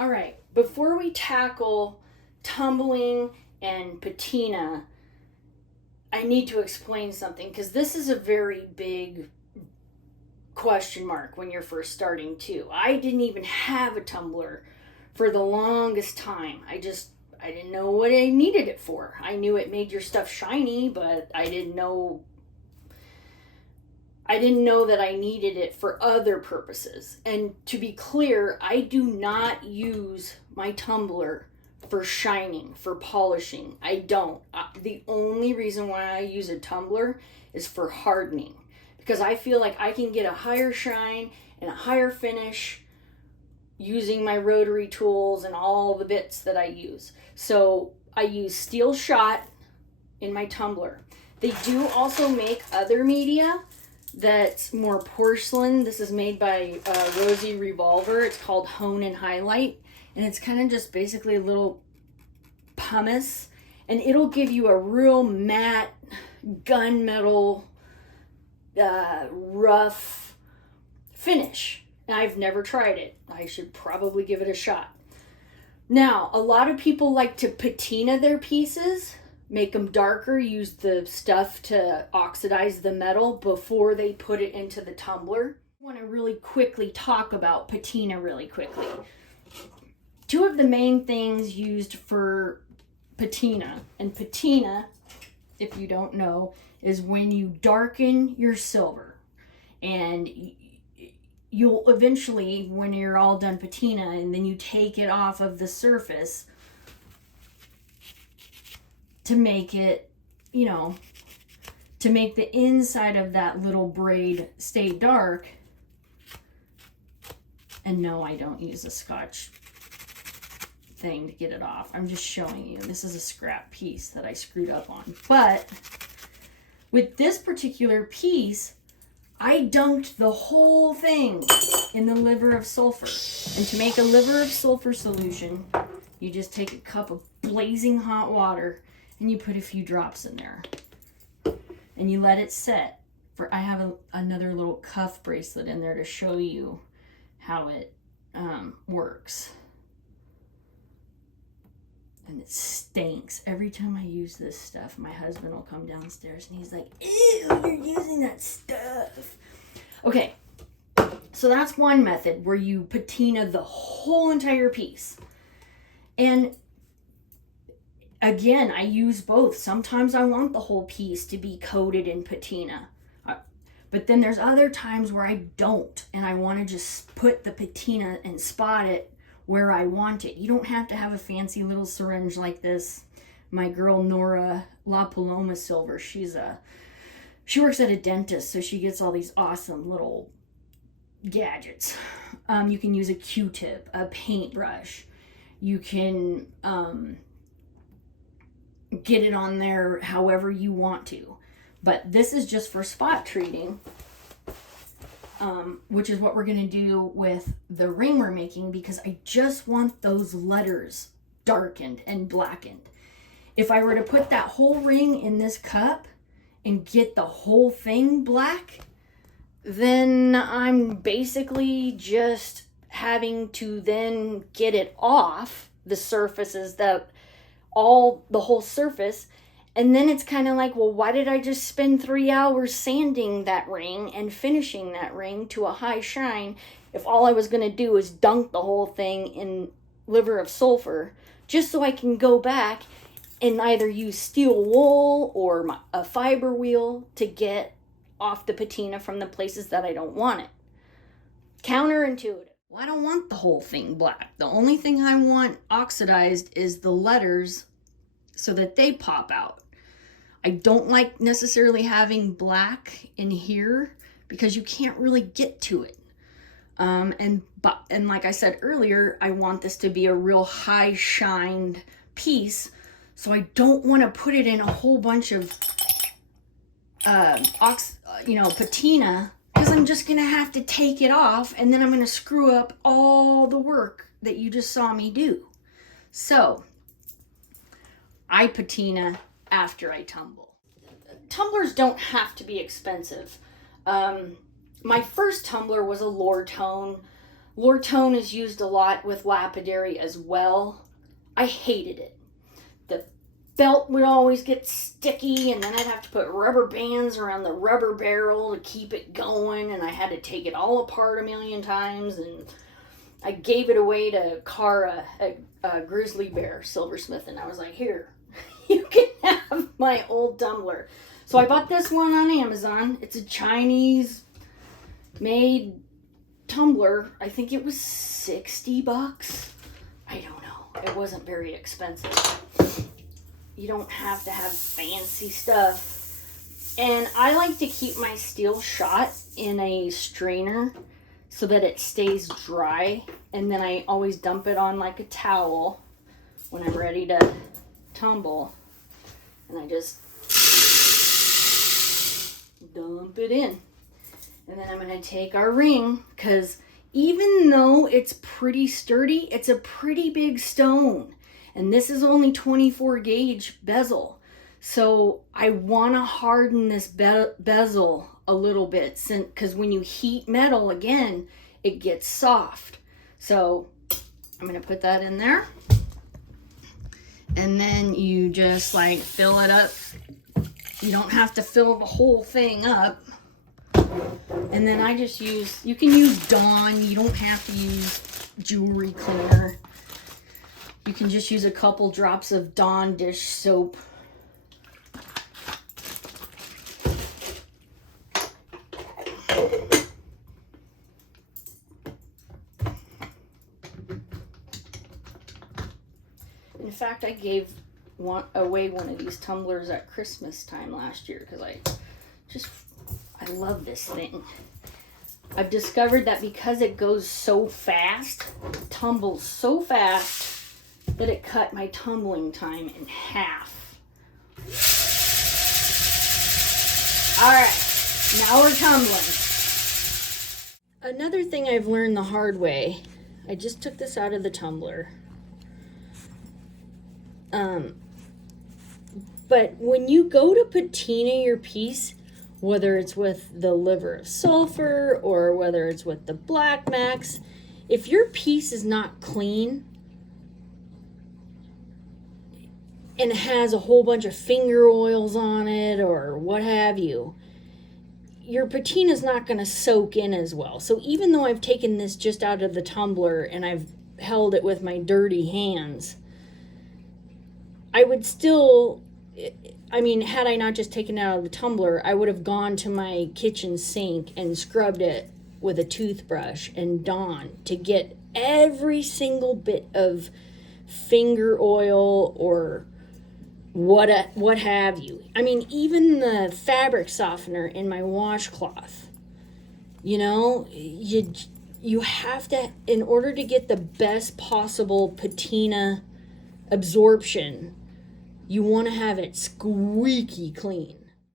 All right, before we tackle tumbling and patina, I need to explain something because this is a very big question mark when you're first starting too. I didn't even have a tumbler for the longest time. I didn't know what I needed it for. I knew it made your stuff shiny, but I didn't know that I needed it for other purposes. And to be clear, I do not use my tumbler for shining, for polishing. I don't. The only reason why I use a tumbler is for hardening, because I feel like I can get a higher shine and a higher finish using my rotary tools and all the bits that I use. So I use steel shot in my tumbler. They do also make other media that's more porcelain. This is made by Rosie Revolver. It's called Hone and Highlight, and it's kind of just basically a little pumice, and it'll give you a real matte gunmetal rough finish. I've never tried it. I should probably give it a shot. Now, a lot of people like to patina their pieces, make them darker, use the stuff to oxidize the metal before they put it into the tumbler. I want to really quickly talk about patina really quickly. Two of the main things used for patina, and patina, if you don't know, is when you darken your silver. And you'll eventually, when you're all done patina and then you take it off of the surface, to make it, to make the inside of that little braid stay dark. And no, I don't use a Scotch thing to get it off. I'm just showing you. This is a scrap piece that I screwed up on. But with this particular piece, I dunked the whole thing in the liver of sulfur. And to make a liver of sulfur solution, you just take a cup of blazing hot water and you put a few drops in there. And you let it set. I have another little cuff bracelet in there to show you how it works. And it stinks. Every time I use this stuff, my husband will come downstairs and he's like, ew, you're using that stuff. Okay, so that's one method where you patina the whole entire piece. And again, I use both. Sometimes I want the whole piece to be coated in patina. But then there's other times where I don't, and I want to just put the patina and spot it where I want it. You don't have to have a fancy little syringe like this. My girl Nora La Paloma Silver, she works at a dentist, so she gets all these awesome little gadgets. You can use a Q-tip, a paintbrush. You can get it on there however you want to. But this is just for spot treating, which is what we're going to do with the ring we're making, because I just want those letters darkened and blackened. If I were to put that whole ring in this cup and get the whole thing black, then I'm basically just having to then get it off the surfaces, the whole surface. And then it's kind of like, well, why did I just spend 3 hours sanding that ring and finishing that ring to a high shine if all I was going to do is dunk the whole thing in liver of sulfur just so I can go back and either use steel wool or a fiber wheel to get off the patina from the places that I don't want it. Counterintuitive. Well, I don't want the whole thing black. The only thing I want oxidized is the letters so that they pop out. I don't like necessarily having black in here because you can't really get to it. And like I said earlier, I want this to be a real high shined piece, so I don't want to put it in a whole bunch of patina, because I'm just gonna have to take it off and then I'm gonna screw up all the work that you just saw me do. So I patina after I tumble. Tumblers don't have to be expensive. My first tumbler was a Lortone Lortone is used a lot with lapidary as well. I hated it. The felt would always get sticky, and then I'd have to put rubber bands around the rubber barrel to keep it going, and I had to take it all apart a million times, and I gave it away to Cara, a grizzly bear silversmithing. I was like, here, you can have my old tumbler. So I bought this one on Amazon. It's a Chinese made tumbler. I think it was $60. I don't know. It wasn't very expensive. You don't have to have fancy stuff. And I like to keep my steel shot in a strainer so that it stays dry. And then I always dump it on like a towel when I'm ready to tumble. And I just dump it in. And then I'm going to take our ring, because even though it's pretty sturdy, it's a pretty big stone. And this is only 24 gauge bezel. So I want to harden this bezel a little bit, because when you heat metal again, it gets soft. So I'm going to put that in there. And then you just like fill it up. You don't have to fill the whole thing up. And then I just use, you can use Dawn. You don't have to use jewelry cleaner. You can just use a couple drops of Dawn dish soap. In fact, I gave away one of these tumblers at Christmas time last year because I love this thing. I've discovered that because it goes so fast, tumbles so fast, that it cut my tumbling time in half. All right, now we're tumbling. Another thing I've learned the hard way, I just took this out of the tumbler. But when you go to patina your piece, whether it's with the liver of sulfur or whether it's with the black max, if your piece is not clean and has a whole bunch of finger oils on it or what have you, your patina is not going to soak in as well. So even though I've taken this just out of the tumbler and I've held it with my dirty hands, I would still, I mean, had I not just taken it out of the tumbler, I would have gone to my kitchen sink and scrubbed it with a toothbrush and Dawn to get every single bit of finger oil or what have you. I mean, even the fabric softener in my washcloth, you know, you have to, in order to get the best possible patina absorption, you want to have it squeaky clean.